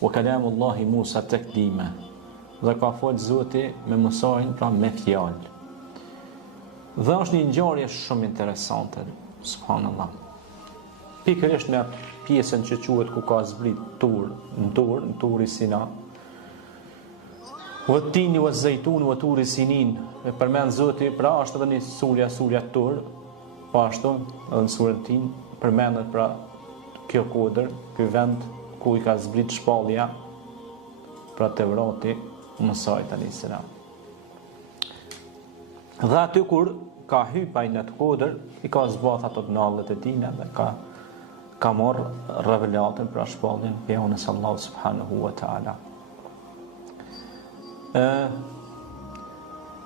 wa kalamullahi Musa taklima. Dhe ka folë Zoti me Musajin, pra me fjalë. Dhe është një ngjarje shumë interesante, subhanallah. Pikërisht në pjesën që quhet ku ka zbrit në Turi Sina. Wa tini wa zejtun wa Turi Sinin. E përmend Zoti, pra është edhe një surja Tur, po ashtu edhe në surën Tin përmendet pra kjo kodër, ky vend ku i ka zbrit shpallja, pra Tevrati Musait alayhis salam. Dhe aty kur ka hypaj në të kodër, i ka zbat ato të nallet e tina dhe ka morë revelatën pra shpallin pejgamberit sallallahu subhanahu wa ta'ala.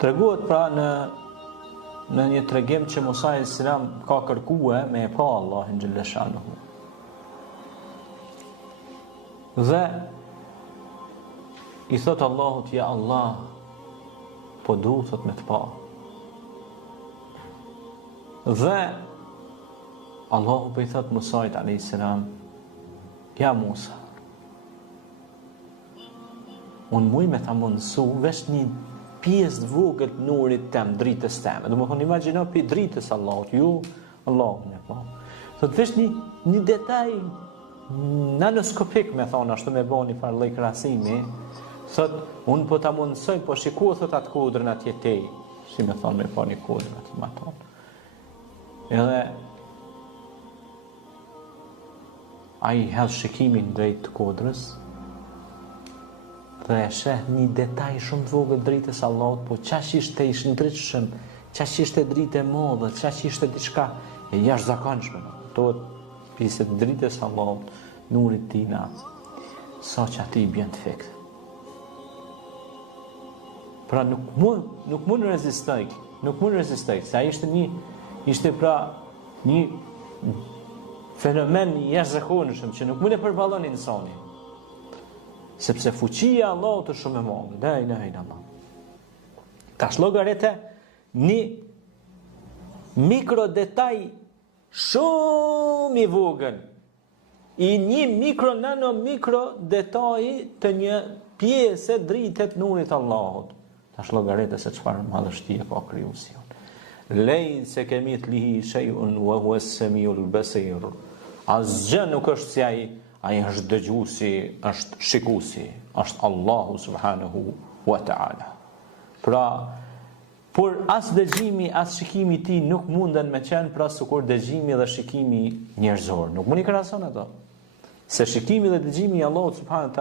Treguhet pra në një tregim që Musa alayhis salam ka kërkuar me e pa Allahin xhalla shanuhu. Dhe i thot Allahut, ja Allah, po du thot me të pa. Dhe Allahu po i thot Musait alayhis salam, ja Musa, unë muj me ta mundësu vesh një pjesë vogël të nurit tem, dritës teme. Do më thonë, imagjino për dritës Allahut, ju Allahun e pa. Thot vesh një detaj nanoskopik, me thonë, ashtu me bo një farë lloj krahasimi. Thot, unë po ta mundësoj, po shiko, thot atë kodrën atje tej, si me thonë me pa një kodrën atë ma thonë. Edhe a i hedh shikimin drejt të kodrës dhe e sheh një detaj shumë të vogël dritës Allahut, po qash ishte i shëndritshëm, qash ishte dritë e modhe, qash ishte diçka e jashtëzakonshme. Tohet pjesë të dritës Allahut, nurit tina, sa që ati i bjen të fekt. Pra nuk mund rezistoj, se ishte pra një fenomen jashtëzakonshëm që nuk mund e përballon insani. Sepse fuqia Allahut është shumë e madhe. La ilaha illallah. Tash llogarete një mikrodetaj shumë i vogël, i një mikro detaj të një pjesë dritet nurit Allahut. Tash llogarete se çfarë madhështie ka krijuesi. Laysa kamithlihi shay'un wa huwa as-sami'ul basir. Asgjë nuk është si ai është dëgjuesi, është shikuesi, është Allahu subhanahu wa ta'ala. Pra, por as dëgjimi, as shikimi i tij nuk munden me qenë pra sikur dëgjimi dhe shikimi njerëzor. Nuk mundi krahason ato. Se shikimi dhe dëgjimi i Allahut subhanahu wa ta'ala